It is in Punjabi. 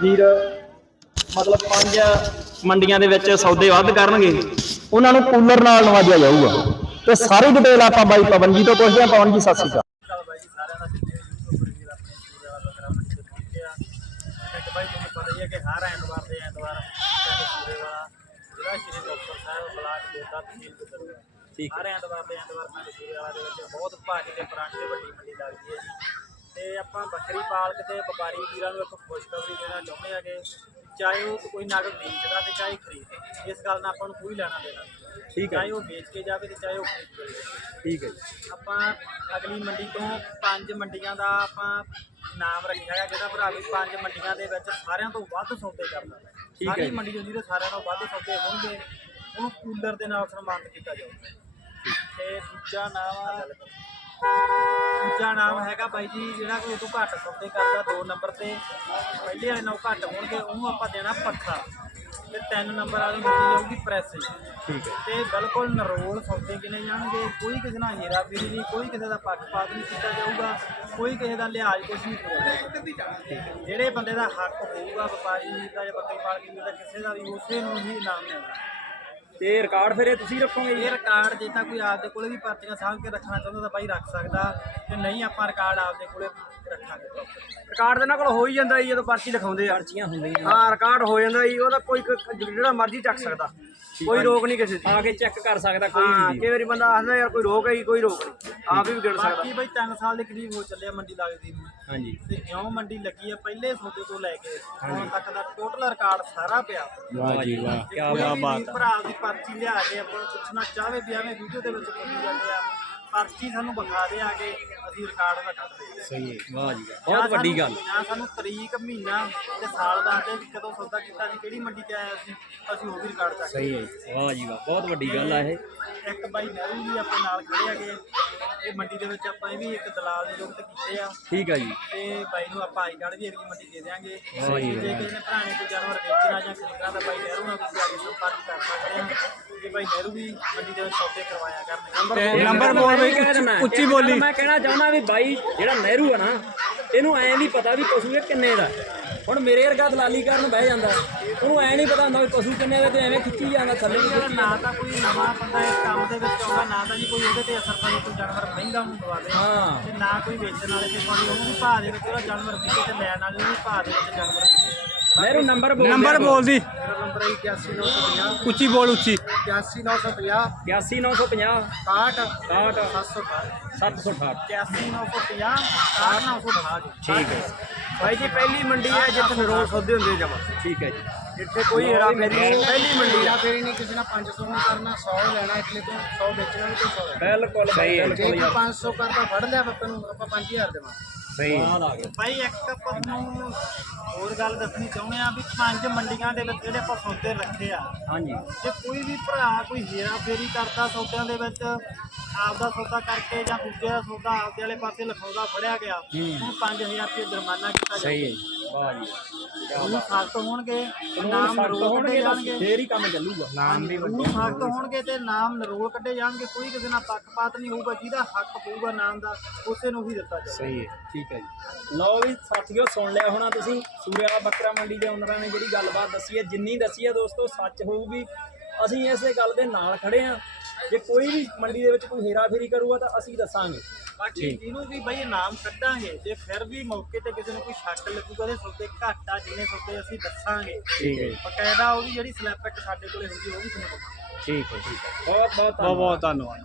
ਵੀਰ ਮਤਲਬ ਪੰਜ ਮੰਡੀਆਂ ਦੇ ਵਿੱਚ ਸੌਦੇ ਵੱਧ ਕਰਨਗੇ। ਉਹਨਾਂ ਨੂੰ ਕੂਲਰ ਨਾਲ ਨਵਾਜਿਆ ਜਾਊਗਾ। ਤੇ ਸਾਰੀ ਡਿਟੇਲ ਆਪਾਂ ਬਾਈ ਪਵਨ ਜੀ ਤੋਂ ਪੁੱਛਦੇ ਹਾਂ। ਪਵਨ ਜੀ ਸਤਿ ਸ਼੍ਰੀ ਅਕਾਲ। ਆ ਹਰ ਐਤਵਾਰ ਦੇ ਐਤਵਾਰ ਸ਼੍ਰੀ ਠੀਕ ਹਰ ਐਤਵਾਰ ਦੇ ਐਤਵਾਰ ਪਿੰਡ ਪੂਰੇ ਵਾਲਾ ਦੇ ਵਿੱਚ ਬਹੁਤ ਭਾਰੀ ਤੇ ਪੁਰਾਣੀ ਤੇ ਵੱਡੀ ਮੰਡੀ ਲੱਗਦੀ ਹੈ ਜੀ। ਤੇ ਆਪਾਂ ਬੱਕਰੀ ਪਾਲਕ ਤੇ ਵਪਾਰੀ ਵੀਰਾਂ ਨੂੰ ਇੱਕ ਖੁਸ਼ਖਬਰੀ ਦੇਣਾ ਚਾਹੁੰਦੇ ਹਾਂਗੇ। ਚਾਹੇ ਉਹ ਕੋਈ ਨਗ ਵੇਚਦਾ ਤੇ ਚਾਹੇ ਖਰੀਦਦਾ। ਇਸ ਗੱਲ ਨਾਲ ਆਪਾਂ ਨੂੰ ਕੋਈ ਲੈਣਾ ਦੇਣਾ। ਠੀਕ ਹੈ ਚਾਹੇ ਉਹ ਵੇਚ ਕੇ ਜਾਵੇ ਤੇ ਚਾਹੇ ਉਹ ਖਰੀਦ ਕੇ ਜਾਵੇ ਠੀਕ ਹੈ ਜੀ। ਆਪਾਂ ਅਗਲੀ ਮੰਡੀ ਤੋਂ ਪੰਜ ਮੰਡੀਆਂ ਦਾ ਆਪਾਂ ਨਾਮ ਰੱਖਿਆ ਹੈ ਜਿਹੜਾ ਭਰਾ ਵੀ ਪੰਜ ਮੰਡੀਆਂ ਦੇ ਵਿੱਚ ਸਾਰਿਆਂ ਤੋਂ ਵੱਧ ਸੌਦੇ ਕਰਦਾ। ਠੀਕ ਹੈ ਸਾਰੀ ਜੀ। ਮੰਡੀ ਦੇ ਜਿਹੜੇ ਸਾਰਿਆਂ ਤੋਂ ਵੱਧ ਸੌਦੇ ਹੋਣਗੇ ਉਹਨੂੰ ਕੂਲਰ ਦੇ ਨਾਲ ਸਨਮਾਨਿਤ ਕੀਤਾ ਜਾਊਗਾ। ਤੇ ਦੂਜਾ ਨਾਮ ਦੂਜਾ ਨਾਮ ਹੈਗਾ ਬਾਈ ਜੀ ਜਿਹੜਾ ਕੋਈ ਤੋਂ ਘੱਟ ਸੌਦੇ ਕਰਦਾ ਦੋ ਨੰਬਰ ਤੇ। ਪਹਿਲੇ ਵਾਲੇ ਨਾਲੋਂ ਘੱਟ ਹੋਣਗੇ ਉਹਨੂੰ ਆਪਾਂ ਦੇਣਾ ਪੱਖਾ ਤੇ ਤਿੰਨ ਨੰਬਰ ਵਾਲੀ ਮਿਲਦੀ ਜਾਊਗੀ ਪ੍ਰੈਸ। ਠੀਕ ਹੈ। ਤੇ ਬਿਲਕੁਲ ਨਰੋਲ ਸੌਦੇ ਕਿਨੇ ਜਾਣਗੇ ਕੋਈ ਕਿਸੇ ਨਾਲ ਹੇਰਾ ਫੇਰੀ ਨਹੀਂ ਕੋਈ ਕਿਸੇ ਦਾ ਪੱਖਪਾਤ ਨਹੀਂ ਕੀਤਾ ਜਾਊਗਾ ਕੋਈ ਕਿਸੇ ਦਾ ਲਿਹਾਜ਼ ਕੁਝ ਨਹੀਂ ਕੀਤਾ ਜਾਊਗਾ। ਜਿਹੜੇ ਬੰਦੇ ਦਾ ਹੱਕ ਹੋਊਗਾ ਵਪਾਰੀ ਦਾ ਜਾਂ ਬੱਕਰੀ ਪਾਲਕੀ ਦਾ ਕਿਸੇ ਦਾ ਵੀ ਉਸੇ ਨੂੰ ਹੀ ਇਨਾਮ ਮਿਲਦਾ। ਤੇ ਰਿਕਾਰਡ ਫਿਰ ਇਹ ਤੁਸੀਂ ਰੱਖੋਗੇ ਇਹ ਰਿਕਾਰਡ ਜੇ ਤਾਂ ਕੋਈ ਆਪਦੇ ਕੋਲੇ ਵੀ ਪਰਚੀਆਂ ਸਾਂਭ ਕੇ ਰੱਖਣਾ ਚਾਹੁੰਦਾ ਤਾਂ ਬਾਈ ਰੱਖ ਸਕਦਾ। ਤੇ ਨਹੀਂ ਆਪਾਂ ਰਿਕਾਰਡ ਆਪਦੇ ਕੋਲੇ ਰੱਖਾਂਗੇ। ਰਿਕਾਰਡ ਦੇ ਨਾਲ ਕੋਲ ਹੋ ਹੀ ਜਾਂਦਾ ਜੀ ਜਦੋਂ ਪਰਚੀ ਲਿਖਾਉਂਦੇ ਆ। ਪਰਚੀਆਂ ਹੁੰਦੀਆਂ ਹਾਂ ਰਿਕਾਰਡ ਹੋ ਜਾਂਦਾ ਜੀ ਉਹਦਾ ਕੋਈ ਜਿਹੜਾ ਮਰਜ਼ੀ ਚੱਕ ਸਕਦਾ। ਕੋਈ ਰੋਕ ਨਹੀਂ ਕਿਸੇ ਦੀ। ਆ ਕੇ ਚੈੱਕ ਕਰ ਸਕਦਾ ਕੋਈ ਹਾਂ ਵੀ ਕਈ ਵਾਰੀ ਬੰਦਾ ਆਖਦਾ ਯਾਰ ਕੋਈ ਰੋਕ ਹੈ ਜੀ ਕੋਈ ਰੋਕ ਨਹੀਂ। ਆਪ ਵੀ ਗਿਣ ਸਕਦਾ। ਬਾਕੀ ਬਾਈ 3 ਸਾਲ ਦੇ ਕਰੀਬ ਹੋ ਚੱਲਿਆ ਮੰਡੀ ਲੱਗਦੀ ਨੂੰ। ਹਾਂਜੀ। ਤੇ ਇਉਂ ਮੰਡੀ ਲੱਗੀ ਆ ਪਹਿਲੇ ਸੌਦੇ ਤੋਂ ਲੈ ਕੇ ਹੁਣ ਤੱਕ ਦਾ ਟੋਟਲ ਰਿਕਾਰਡ ਸਾਰਾ ਪਿਆ। ਵਾਹ ਜੀ ਵਾਹ ਕੀ ਕੋਈ ਵੀ ਵੀਰ ਭਰਾ ਦੀ ਪਰਚੀ ਲਿਆ ਕੇ ਆਪਾਂ ਨੂੰ ਪੁੱਛਣਾ ਚਾਹਵੇ ਵੀ ਐਵੇਂ ਵੀਡੀਓ ਦੇ ਵਿੱਚ ਪੁੱਛੀ ਜਾਂਦੇ ਆ ਪਰਚੀ ਸਾਨੂੰ ਵਿਖਾ ਦੇ ਆ ਕੇ ਅਸੀਂ ਰਿਕਾਰਡ ਦਾ ਆ ਸਹੀ ਹੈ। ਵਾਹ ਜੀ ਵਾਹ। ਜਾਂ ਬਹੁਤ ਵੱਡੀ ਗੱਲ। ਜਾਂ ਸਾਨੂੰ ਤਰੀਕ ਮਹੀਨਾ ਤੇ ਸਾਲ ਦੱਸਦੇ ਵੀ ਕਦੋਂ ਸੌਦਾ ਕੀਤਾ ਸੀ ਕਿਹੜੀ ਮੰਡੀ ਤੇ ਆਇਆ ਸੀ ਅਸੀਂ ਉਹ ਵੀ ਰਿਕਾਰਡ ਚੱਕ ਸਹੀ ਹੈ ਜੀ। ਵਾਹ ਜੀ ਵਾਹ। ਬਹੁਤ ਵੱਡੀ ਗੱਲ ਆ ਇਹ। ਇੱਕ ਬਾਈ ਨਹਿਰੂ ਵੀ ਆਪਣੇ ਨਾਲ ਖੜੇ ਹੈਗੇ ਇਹ ਮੰਡੀ ਦੇ ਵਿੱਚ ਆਪਾਂ ਇਹ ਵੀ ਇੱਕ ਦਲਾਲ ਨਿਯੁਕਤ ਕੀਤੇ ਆ। ਠੀਕ ਆ ਜੀ। ਤੇ ਬਾਈ ਨੂੰ ਆਪਾਂ ਆਈ ਕਾਰਡ ਵੀ ਅਗਲੀ ਮੰਡੀ ਦੇ ਦਿਆਂਗੇ। ਵਾਹ ਜੀ ਜੇ ਕਿਸੇ ਨੇ ਨੇ ਕੋਈ ਜਾਨਵਰ ਵੇਚਣਾ ਜਾਂ ਖਰੀਦਣਾ ਤਾਂ ਬਾਈ ਨਹਿਰੂ ਨਾਲ ਤੁਸੀਂ ਆ ਕੇ ਸੰਪਰਕ ਕਰ ਸਕਦੇ ਆ। ਤੇ ਬਾਈ ਨਹਿਰੂ ਵੀ ਮੰਡੀ ਦੇ ਵਿੱਚ ਸੌਦੇ ਕਰਵਾਇਆ ਕਰਨਗੇ। ਨੰਬਰ ਬੋਲ ਬਈ ਉੱਚੀ ਬੋਲੀ। ਮੈਂ ਕਹਿਣਾ ਚਾਹੁੰਦਾ ਵੀ ਬਾਈ ਜਿਹੜਾ ਨਹਿਰੂ ਆ ਨਾ ਇਹਨੂੰ ਐਂ ਨਹੀਂ ਪਤਾ ਵੀ ਪਸ਼ੂ ਇਹ ਕਿੰਨੇ ਦਾ। ਹੁਣ ਮੇਰੇ ਵਰਗਾ ਦਲਾਲੀ ਕਰਨ ਬਹਿ ਜਾਂਦਾ। ਉਹਨੂੰ ਐਂ ਨਹੀਂ ਪਤਾ ਹੁੰਦਾ ਵੀ ਪਸ਼ੂ ਕਿੰਨੇ ਦਾ ਤੇ ਐਵੇਂ ਖਿੱਚੀ ਜਾਂਦਾ ਥੱਲੇ ਨੂੰ ਜਿਹੜਾ ਨਾ ਤਾਂ ਕੋਈ ਨਵਾਂ ਬੰਦਾ ਇਸ ਕੰਮ ਦੇ ਵਿੱਚ ਆਉਂਦਾ ਨਾ ਤਾਂ ਜੀ ਕੋਈ ਉਹਦੇ ਤੇ ਅਸਰ ਪਵੇ ਕੋਈ ਜਾਨਵਰ ਮਹਿੰਗਾ ਦਵਾ ਦੇ। ਹਾਂ। ਤੇ ਨਾ ਕੋਈ ਵੇਚਣ ਵਾਲੇ ਤੇ ਕੋਈ ਉਹਨੂੰ ਵੀ ਭਾਅ ਦੇ ਵਿੱਚ ਉਹਦਾ ਜਾਨਵਰ ਵਿਕੇ ਤੇ ਲੈਣ ਵਾਲੇ ਨੂੰ ਵੀ ਭਾਅ ਦੇ ਵਿੱਚ ਜਾਨਵਰ ਵਿਕੇ। ਨਹਿਰੂ ਨੰਬਰ ਬੋਲ ਨੰਬਰ ਬੋਲ ਦੀ ਮੇਰਾ ਨੰਬਰ ਹੈ 81950 ਉੱਚੀ ਬੋਲ ਉੱਚੀ। 81950 81950 61 61 768 768 81950 ਠੀਕ ਹੈ। ਭਾਈ ਜੀ ਪਹਿਲੀ ਮੰਡੀ ਹੈ ਜਿੱਥੇ ਨਰੋਲ ਸੌਦੇ ਹੁੰਦੇ ਜਮਾ। ਠੀਕ ਹੈ ਜੀ। ਜਿੱਥੇ ਕੋਈ ਹੇਰਾ ਫੇਰੀ ਨਹੀਂ। ਪਹਿਲੀ ਮੰਡੀ ਆ। ਫੇਰ ਨਹੀਂ ਕਿਸੇ ਨਾਲ 500 ਨਹੀਂ ਕਰਨਾ 100 ਲੈਣਾ ਤੋਂ 100 ਵੇਚਣਾ ਵੀ ਤੇ 100 ਬਿਲਕੁਲ ਸਹੀ ਹੈ। ਜੇ ਕੋਈ 500 ਕਰਦਾ ਫੜ ਲਿਆ ਆਪਾਂ ਨੂੰ ਆਪਾਂ 5000 ਦੇਵਾਂ ਸਹੀ ਆ ਗਿਆ ਭਾਈ ਇੱਕ ਆਪਾਂ ਨੂੰ ਹੋਰ ਗੱਲ ਦੱਸਣੀ ਚਾਹੁੰਦੇ ਆ ਵੀ ਪੰਜ ਮੰਡੀਆਂ ਦੇ ਵਿੱਚ ਜਿਹੜੇ ਆਪਾਂ ਸੌਦੇ ਰੱਖੇ ਆ। ਹਾਂਜੀ। ਜੇ ਕੋਈ ਵੀ ਭਰਾ ਕੋਈ ਹੇਰਾ ਫੇਰੀ ਕਰਦਾ ਸੌਦਿਆਂ ਦੇ ਵਿੱਚ ਆਪਦਾ ਸੌਦਾ ਕਰਕੇ ਜਾਂ ਦੂਜੇ ਦਾ ਸੌਦਾ ਆਪਦੇ ਵਾਲੇ ਪਾਸੇ ਲਿਖਾਉਂਦਾ ਫੜਿਆ ਗਿਆ ਉਹਨੂੰ 5000 ਰੁਪਏ ਜੁਰਮਾਨਾ ਕੀਤਾ ਸਹੀ ਹੈ। ਵਾਹ ਜੀ ਉਹਨੂੰ ਸਖਤ ਹੋਣਗੇ ਨਾਮ ਨਰੋਲ ਕੱਢੇ ਜਾਣਗੇ। ਫੇਰ ਹੀ ਕੰਮ ਚੱਲੂਗਾ। ਨਾਮ ਵੀ ਉਹਨੂੰ ਸਖਤ ਹੋਣਗੇ। ਤੇ ਨਾਮ ਨਰੋਲ ਕੱਢੇ ਜਾਣਗੇ। ਕੋਈ ਕਿਸੇ ਨਾਲ ਪੱਖਪਾਤ ਨਹੀਂ ਹੋਊਗਾ ਜਿਹਦਾ ਹੱਕ ਹੋਊਗਾ ਨਾਮ ਦਾ ਉਸੇ ਨੂੰ ਹੀ ਦਿੱਤਾ ਜਾਊਗਾ। ਸਹੀ ਹੈ ਠੀਕ ਹੈ ਜੀ। ਲਓ ਵੀ ਸਾਥੀਓ ਸੁਣ ਲਿਆ ਹੋਣਾ ਤੁਸੀਂ ਸੂਰਿਆ ਬੱਕਰਾ ਮੰਡੀ ਦੇ ਓਨਰਾਂ ਨੇ ਜਿਹੜੀ ਗੱਲਬਾਤ ਦੱਸੀ ਹੈ ਜਿੰਨੀ ਦੱਸੀ ਹੈ ਦੋਸਤੋ ਸੱਚ ਹੋਊਗੀ। ਅਸੀਂ ਇਸੇ ਗੱਲ ਦੇ ਨਾਲ ਖੜੇ ਆ ਜੇ ਕੋਈ ਵੀ ਮੰਡੀ ਦੇ ਵਿੱਚ ਕੋਈ ਹੇਰਾ ਫੇਰੀ ਕਰੂਗਾ ਤਾਂ ਅਸੀਂ ਦੱਸਾਂਗੇ। ਬਾਕੀ ਜਿਹਨੂੰ ਵੀ ਬਈ ਨਾਮ ਕੱਢਾਂਗੇ ਜੇ ਫਿਰ ਵੀ ਮੌਕੇ ਤੇ ਕਿਸੇ ਨੂੰ ਕੋਈ ਸ਼ੱਕ ਲੱਗੂਗਾ ਉਹਦੇ ਸੌਦੇ ਘੱਟ ਜਿੰਨੇ ਸੌਦੇ ਅਸੀਂ ਦੱਸਾਂਗੇ। ਠੀਕ ਹੈ ਜੀ। ਬਕਾਇਦਾ ਉਹਦੀ ਜਿਹੜੀ ਸਲੈਪ ਇੱਕ ਸਾਡੇ ਕੋਲੇ ਹੁੰਦੀ ਉਹ ਵੀ ਤੁਹਾਨੂੰ ਠੀਕ ਹੈ ਠੀਕ ਹੈ ਬਹੁਤ ਬਹੁਤ ਬਹੁਤ ਬਹੁਤ ਧੰਨਵਾਦ।